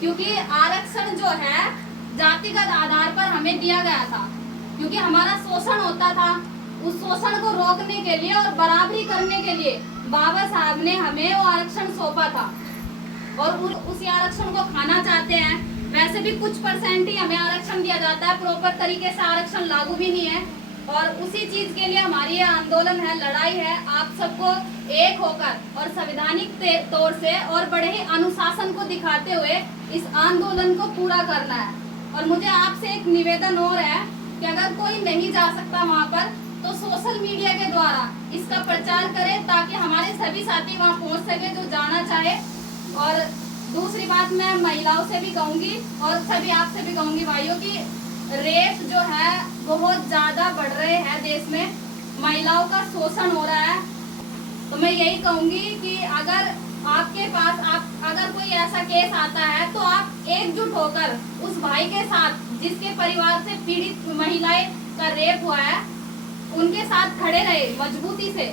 क्योंकि आरक्षण जो है जातिगत आधार पर हमें दिया गया था, क्योंकि हमारा शोषण होता था। उस शोषण को रोकने के लिए और बराबरी करने के लिए बाबा साहब ने हमें वो आरक्षण सौंपा था और उसी आरक्षण को खाना चाहते हैं। वैसे भी कुछ परसेंट ही हमें आरक्षण दिया जाता है, प्रॉपर तरीके से आरक्षण लागू भी नहीं है। और उसी चीज के लिए हमारी ये आंदोलन है, लड़ाई है। आप सबको एक होकर और संवैधानिक तौर से और बड़े ही अनुशासन को दिखाते हुए इस आंदोलन को पूरा करना है। और मुझे आपसे एक निवेदन और है कि अगर कोई नहीं जा सकता वहाँ पर तो सोशल मीडिया के द्वारा इसका प्रचार करें, ताकि हमारे सभी साथी वहाँ पहुँच सके जो जाना चाहे। और दूसरी बात मैं महिलाओं से भी कहूँगी और सभी आपसे भी कहूँगी भाइयों की रेप जो है बहुत ज्यादा बढ़ रहे हैं देश में, महिलाओं का शोषण हो रहा है। तो मैं यही कहूँगी कि अगर आपके पास अगर कोई ऐसा केस आता है तो आप एकजुट होकर उस भाई के साथ जिसके परिवार से पीड़ित महिलाएं का रेप हुआ है उनके साथ खड़े रहे मजबूती से,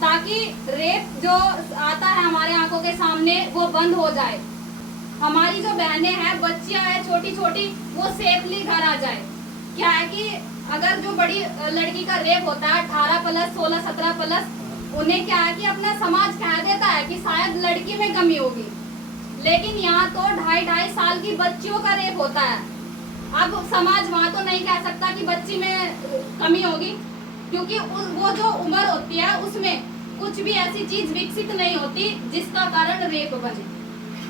ताकि रेप जो आता है हमारे आंखों के सामने वो बंद हो जाए। हमारी जो बहनें हैं, बच्चियां हैं छोटी छोटी, वो सेफली घर आ जाए। क्या है कि अगर जो बड़ी लड़की का रेप होता है 18 प्लस 16 17 प्लस, उन्हें क्या है कि अपना समाज कह देता है कि शायद लड़की में कमी होगी, लेकिन यहाँ तो 2.5 साल की बच्चियों का रेप होता है। अब समाज वहाँ तो नहीं कह सकता कि बच्ची में कमी होगी, क्योंकि वो जो उम्र होती है उसमें कुछ भी ऐसी चीज विकसित नहीं होती जिसका कारण रेप बने।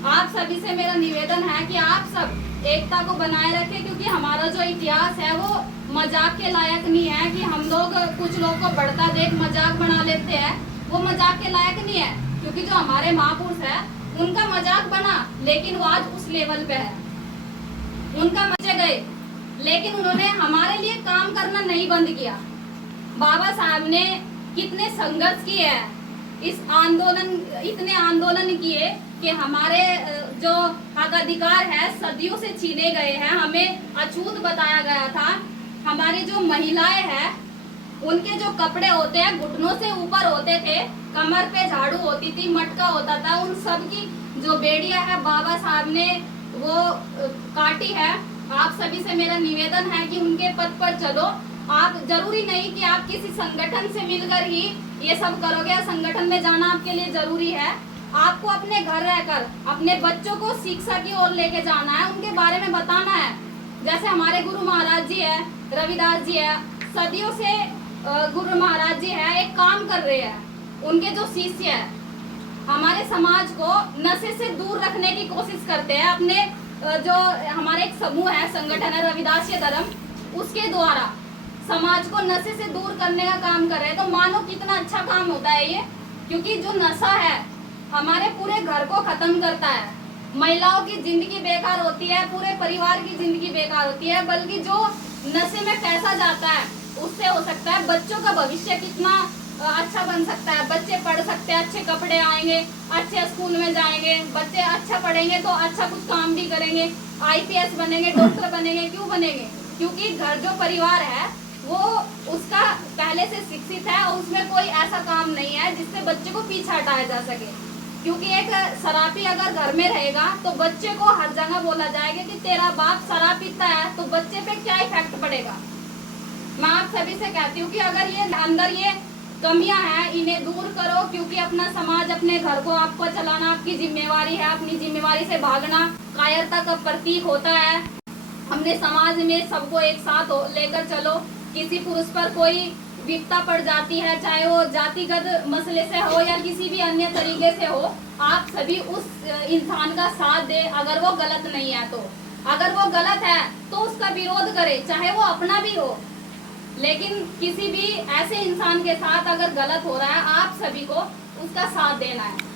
आप सभी से मेरा निवेदन है कि आप सब एकता को बनाए रखें, क्योंकि हमारा जो इतिहास है वो मजाक के लायक नहीं है कि हम लोग कुछ लोग को बढ़ता देख मजाक बना लेते हैं, वो मजाक के लायक नहीं है। क्योंकि जो हमारे महापुरुष है उनका मजाक बना, लेकिन वो आज उस लेवल पे है, उनका मजे गए, लेकिन उन्होंने हमारे लिए काम करना नहीं बंद किया। बाबा साहब ने कितने संघर्ष किए हैं, इस आंदोलन इतने आंदोलन किए कि हमारे जो हक अधिकार है सदियों से छीने गए हैं, हमें अछूत बताया गया था। हमारी जो महिलाएं हैं उनके जो कपड़े होते हैं घुटनों से ऊपर होते थे, कमर पे झाड़ू होती थी, मटका होता था, उन सब की जो बेड़ियां है बाबा साहब ने वो काटी है। आप सभी से मेरा निवेदन है कि उनके पथ पर चलो। आप जरूरी नहीं कि आप किसी संगठन से मिलकर ही ये सब करोगे, संगठन में जाना आपके लिए जरूरी है। आपको अपने घर रहकर अपने बच्चों को शिक्षा की ओर लेके जाना है, उनके बारे में बताना है। जैसे हमारे गुरु महाराज जी है, रविदास जी है, सदियों से गुरु महाराज जी है, एक काम कर रहे हैं। उनके जो शिष्य है हमारे समाज को नशे से दूर रखने की कोशिश करते हैं। अपने जो हमारे एक समूह है, संगठन है रविदास धर्म, उसके द्वारा समाज को नशे से दूर करने का काम कर रहे हैं। तो मानो कितना अच्छा काम होता है ये, क्योंकि जो नशा है हमारे पूरे घर को खत्म करता है, महिलाओं की जिंदगी बेकार होती है, पूरे परिवार की जिंदगी बेकार होती है। बल्कि जो नशे में पैसा जाता है उससे हो सकता है बच्चों का भविष्य कितना अच्छा बन सकता है। बच्चे पढ़ सकते हैं, अच्छे कपड़े आएंगे, अच्छे स्कूल में जाएंगे, बच्चे अच्छा पढ़ेंगे तो अच्छा कुछ काम भी करेंगे, IPS बनेंगे, डॉक्टर बनेंगे। क्यों बनेंगे? क्योंकि घर जो परिवार है वो उसका पहले से शिक्षित है और उसमें कोई ऐसा काम नहीं है जिससे बच्चे को पीछे हटाया जा सके। क्योंकि एक शराबी अगर घर में रहेगा तो बच्चे को हर जगह बोला जाएगा कि तेरा बाप शराब पीता है, तो बच्चे पे क्या इफेक्ट पड़ेगा। मैं आप सभी से कहती हूँ कि अगर ये अंदर ये कमियां हैं इन्हें दूर करो, क्योंकि अपना समाज अपने घर को आपको चलाना आपकी जिम्मेवारी है। अपनी जिम्मेवारी से भागना कायरता का प्रतीक होता है। हमने समाज में सबको एक साथ लेकर चलो। किसी पुरुष पर कोई विपदा पड़ जाती है, चाहे वो जातिगत मसले से हो या किसी भी अन्य तरीके से हो, आप सभी उस इंसान का साथ दे। अगर वो गलत नहीं है तो, अगर वो गलत है तो उसका विरोध करे, चाहे वो अपना भी हो। लेकिन किसी भी ऐसे इंसान के साथ अगर गलत हो रहा है, आप सभी को उसका साथ देना है।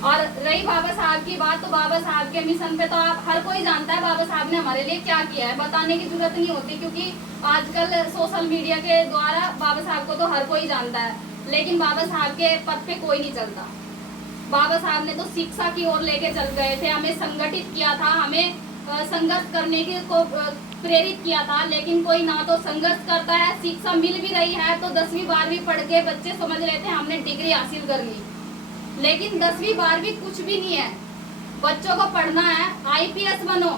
और रही बाबा साहब की बात, तो बाबा साहब के मिशन पे तो आप हर कोई जानता है बाबा साहब ने हमारे लिए क्या किया है, बताने की जरूरत नहीं होती, क्योंकि आजकल सोशल मीडिया के द्वारा बाबा साहब को तो हर कोई जानता है। लेकिन बाबा साहब के पथ पे कोई नहीं चलता। बाबा साहब ने तो शिक्षा की ओर लेके चल गए थे, हमें संगठित किया था, हमें संघर्ष करने की को प्रेरित किया था। लेकिन कोई ना तो संघर्ष करता है, शिक्षा मिल भी रही है तो 10वीं 12वीं पढ़ के बच्चे समझ लेते हैं हमने डिग्री हासिल कर ली, लेकिन 10वीं 12वीं कुछ भी नहीं है। बच्चों को पढ़ना है, आईपीएस बनो,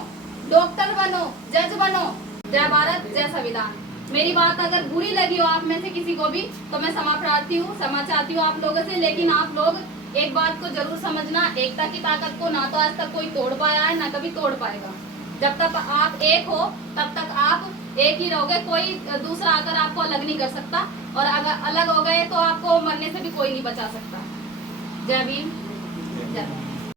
डॉक्टर बनो, जज बनो। जय भारत, जय संविधान। मेरी बात अगर बुरी लगी हो आप में से किसी को भी, तो मैं क्षमा चाहती हूँ आप लोगों से। लेकिन आप लोग एक बात को जरूर समझना, एकता की ताकत को ना तो आज तक कोई तोड़ पाया है, ना कभी तोड़ पाएगा। जब तक आप एक हो तब तक आप एक ही रहोगे, कोई दूसरा आकर आपको अलग नहीं कर सकता। और अगर अलग हो गए तो आपको मरने से भी कोई नहीं बचा सकता। जय भीम, जय भारत।